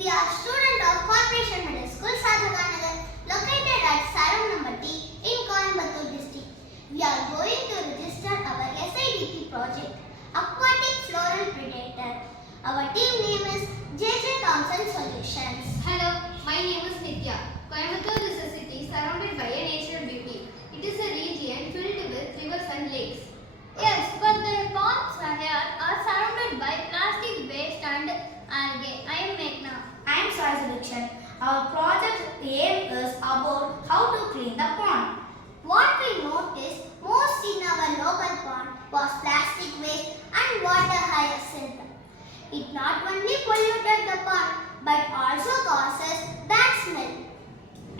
We are students of Corporation Middle School, Sadhaganagar, located at Saravanampatti in Coimbatore district. We are going to register our SIDP project, Aquatic Floral Predator. Our team name is JJ Thompson Solutions. Hello, my name is Nitya. Coimbatore is a city surrounded by a natural beauty. It is a region filled with rivers and lakes. Yes, but the ponds here are surrounded by plastic waste and algae. I am Meghna. I am Sai Solution. Our project aim is about how to clean the pond. What we noticed most in our local pond was plastic waste and water hyacinth. It not only polluted the pond but also causes bad smell.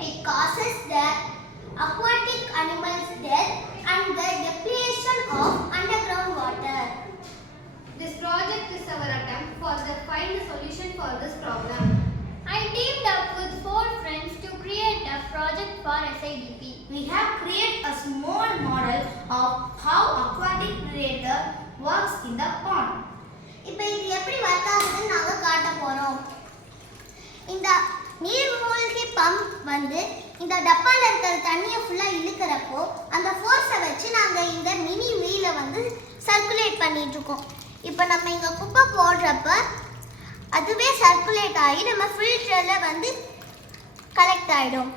It causes the aquatic animals death and the depletion of underground water. This project is our attempt for the find a solution for this problem. I teamed up with 4 friends to create a project for SIDP. We have created a small model of how aquatic predator works in the pond. இப்போ இது எப்படி work ஆகுதுன்னு நாங்க காட்ட போறோம். இந்த நீர்மூழ்கி pump வந்து இந்த டப்பால இருக்கிற தண்ணியை ஃபுல்லா இழுக்கறப்போ அந்த ஃபோர்ஸை வச்சு நாங்க இந்த மினி வீலை வந்து சர்க்குலேட் பண்ணிட்டு இருக்கோம். இப்போ நம்ம இங்க குப்பை போடுறப்ப அதுவே சர்க்குலேட் ஆகி நம்ம ஃபில்டர்ல வந்து கலெக்ட் ஆயிடும்.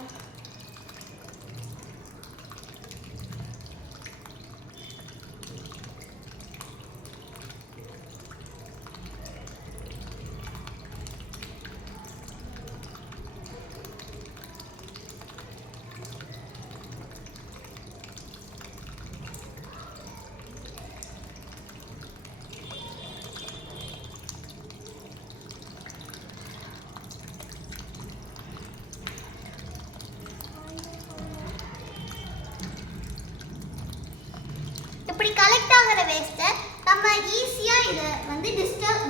இப்படி கலெக்ட் ஆகிற வேஸ்ட்டை நம்ம ஈஸியா இதை வந்து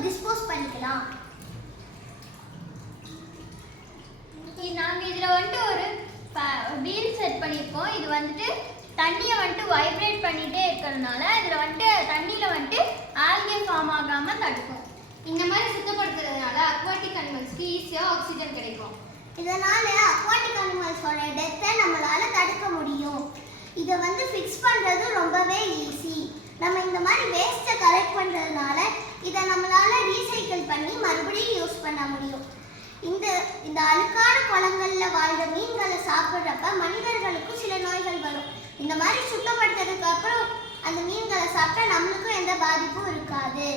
டிஸ்போஸ் பண்ணிக்கலாம். நாங்கள் இதில் வந்துட்டு ஒரு வீல் செட் பண்ணியிருக்கோம். இது வந்துட்டு தண்ணியை வந்துட்டு வைப்ரேட் பண்ணிகிட்டே இருக்கிறதுனால இதில் வந்துட்டு தண்ணியில் வந்துட்டு ஆல்கே ஃபார்ம் ஆகாமல் தடுக்கும். இந்த மாதிரி சுத்தப்படுத்துறதுனால அக்வாட்டிக் அனிமல்ஸ்க்கு ஈஸியாக ஆக்சிஜன் கிடைக்கும். இதனால அக்வாட்டிக் அனிமல்ஸோட டெத்தை நம்மளால தடுக்க முடியும். இதை வந்து ஃபிக்ஸ் பண்ணுறது ரொம்பவே ஈஸி. நம்ம இந்த மாதிரி வேஸ்ட்டை கலெக்ட் பண்ணுறதுனால இதை நம்மளால ரீசைக்கிள் பண்ணி மறுபடியும் யூஸ் பண்ண முடியும். இந்த அழுக்கான குளங்களில் வாழ்கிற மீன்களை சாப்பிட்றப்ப மனிதர்களுக்கும் சில நோய்கள் வரும். இந்த மாதிரி சுத்தப்படுத்துறதுக்கு அப்புறம் அந்த மீன்களை சாப்பிட்டா நம்மளுக்கும் எந்த பாதிப்பும் இருக்காது.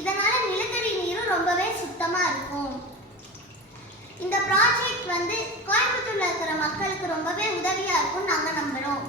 இதனால நிலத்தடி நீரும் ரொம்பவே சுத்தமாக இருக்கும். இந்த ப்ராஜெக்ட் வந்து கோயம்புத்தூர்ல இருக்கிற மக்களுக்கு ரொம்பவே உதவியாக இருக்கும்னு நாங்கள் நம்புகிறோம்.